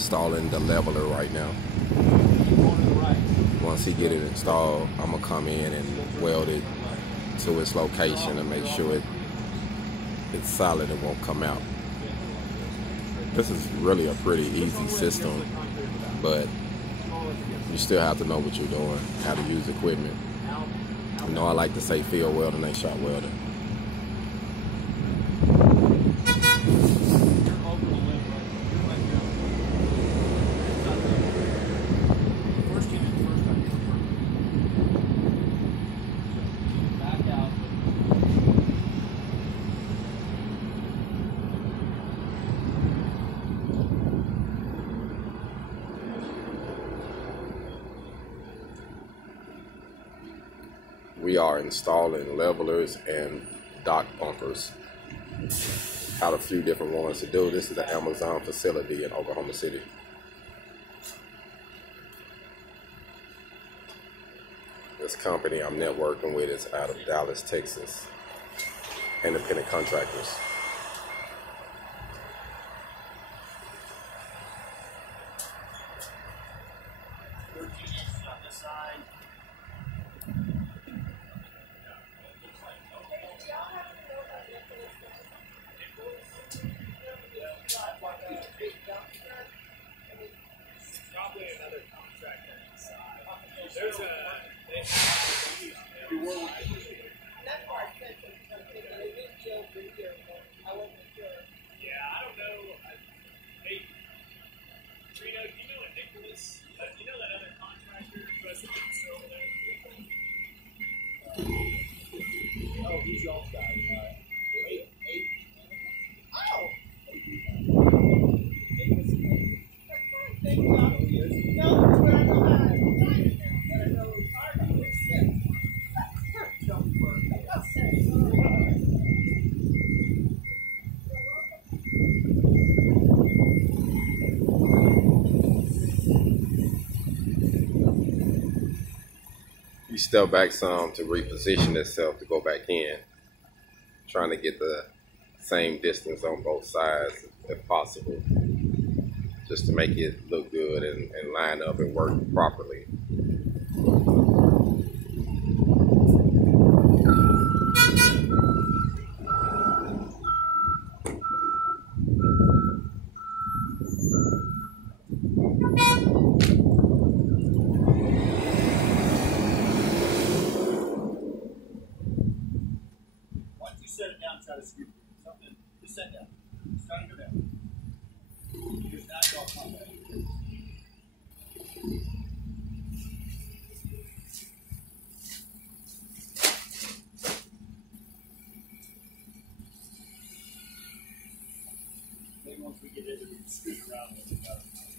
installing the leveler right now. Once he get it installed, I'm gonna come in and weld it to its location and make sure it's solid and won't come out. This is really a pretty easy system, but you still have to know what you're doing, how to use equipment. You know, I like to say field welding ain't shop welding. We are installing levelers and dock bumpers. Had a few different ones to do. This is the Amazon facility in Oklahoma City. This company I'm networking with is out of Dallas, Texas. Independent contractors. You step back some to reposition itself to go back in, trying to get the same distance on both sides if possible, just to make it look good and line up and work properly. Set it down, try to scoop it. Something, just set down. Just try to go down. Just now you're all combat. Maybe once we get in, we can scoot around.